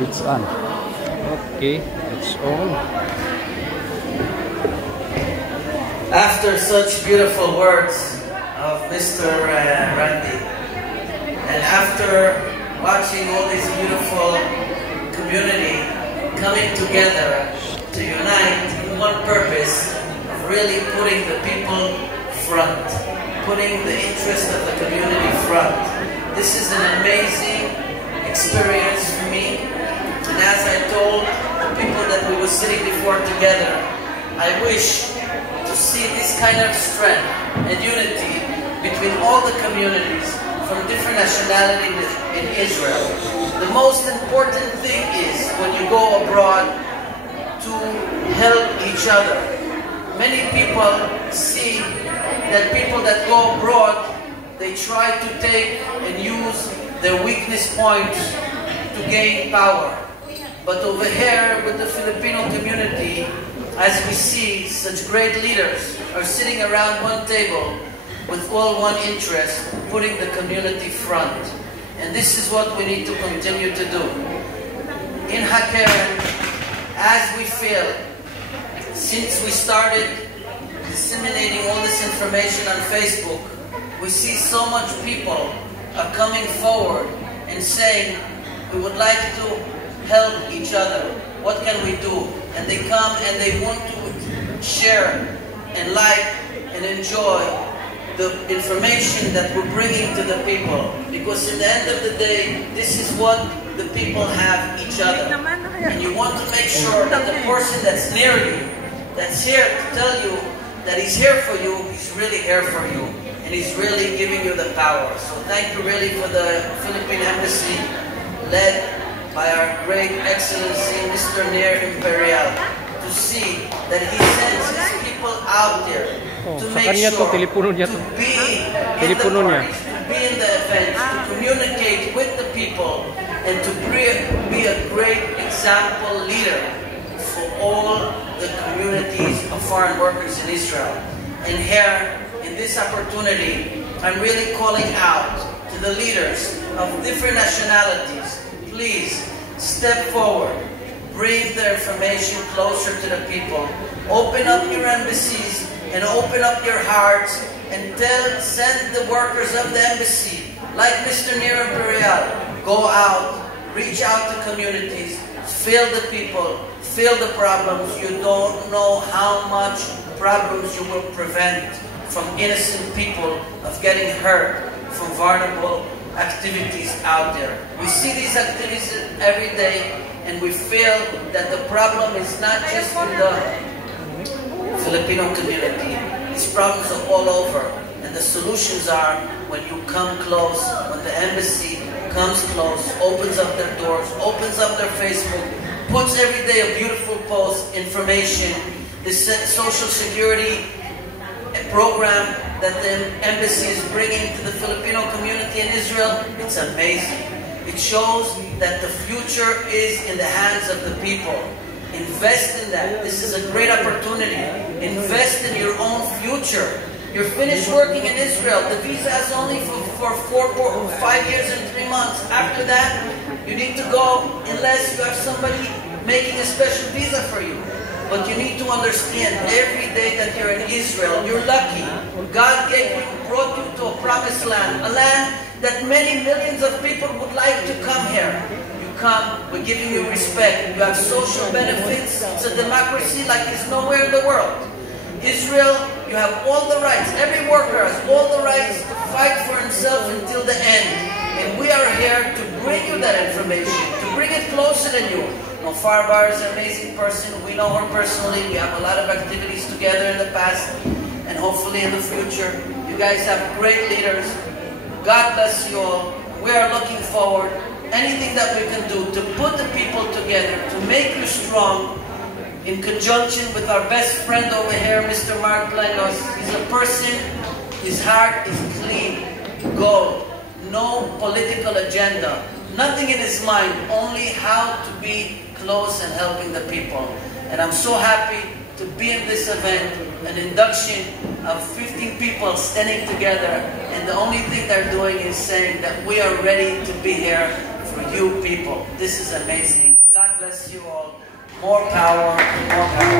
It's on. Okay, it's on. After such beautiful words of Mr. Randy, and after watching all this beautiful community coming together to unite in one purpose of really putting the people front, putting the interest of the community front. This is an amazing experience for me, and as I told the people that we were sitting before together, I wish to see this kind of strength and unity between all the communities from different nationalities in Israel. The most important thing is when you go abroad to help each other. Many people see that people that go abroad, they try to take and use their weakness points to gain power. But over here with the Filipino community, as we see, such great leaders are sitting around one table with all one interest, putting the community front. And this is what we need to continue to do. In Hakeren, as we feel, since we started disseminating all this information on Facebook, we see so much people are coming forward and saying, we would like to help each other. What can we do? And they come and they want to share and like and enjoy the information that we're bringing to the people. Because in the end of the day, this is what the people have each other. And you want to make sure that the person that's near you, that's here to tell you that he's here for you, he's really here for you. And he's really giving you the power. So thank you really for the Philippine Embassy, led by our great Excellency, Mr. Nir Imperial, to see that he sends his people out there to make sure to be in the parties, to be in the events, to communicate with the people, and to be a great example leader for all the communities of foreign workers in Israel. And here, in this opportunity, I'm really calling out to the leaders of different nationalities. Please step forward, bring the information closer to the people, open up your embassies and open up your hearts and send the workers of the embassy, like Mr. Nir Imperial, go out, reach out to communities, feel the people, feel the problems. You don't know how much problems you will prevent from innocent people of getting hurt from vulnerable activities out there. We see these activities every day, and we feel that the problem is not just in the Filipino community. These problems are all over, and the solutions are when you come close, when the embassy comes close, opens up their doors, opens up their Facebook, puts every day a beautiful post, information, the social security program that the embassy is bringing to the Filipino community in Israel. It's amazing. It shows that the future is in the hands of the people. Invest in that. This is a great opportunity. Invest in your own future. You're finished working in Israel. The visa is only for 5 years and 3 months. After that, you need to go unless you have somebody making a special visa for you. But you need to understand, every day that you're in Israel, you're lucky. God brought you to a promised land, a land that many millions of people would like to come here. You come, we're giving you respect. You have social benefits. It's a democracy like there's nowhere in the world. Israel, you have all the rights. Every worker has all the rights to fight for himself until the end. And we are here to bring you that information, to bring it closer to you. Nofar Bar is an amazing person. We know her personally. We have a lot of activities together in the past, and hopefully in the future. You guys have great leaders. God bless you all. We are looking forward. Anything that we can do to put the people together, to make you strong, in conjunction with our best friend over here, Mr. Mark Lenos. He's a person, his heart is clean, gold, no political agenda, nothing in his mind, only how to be close and helping the people. And I'm so happy to be in this event, an induction of 15 people standing together, and the only thing they're doing is saying that we are ready to be here for you people. This is amazing. God bless you all. More power, more power.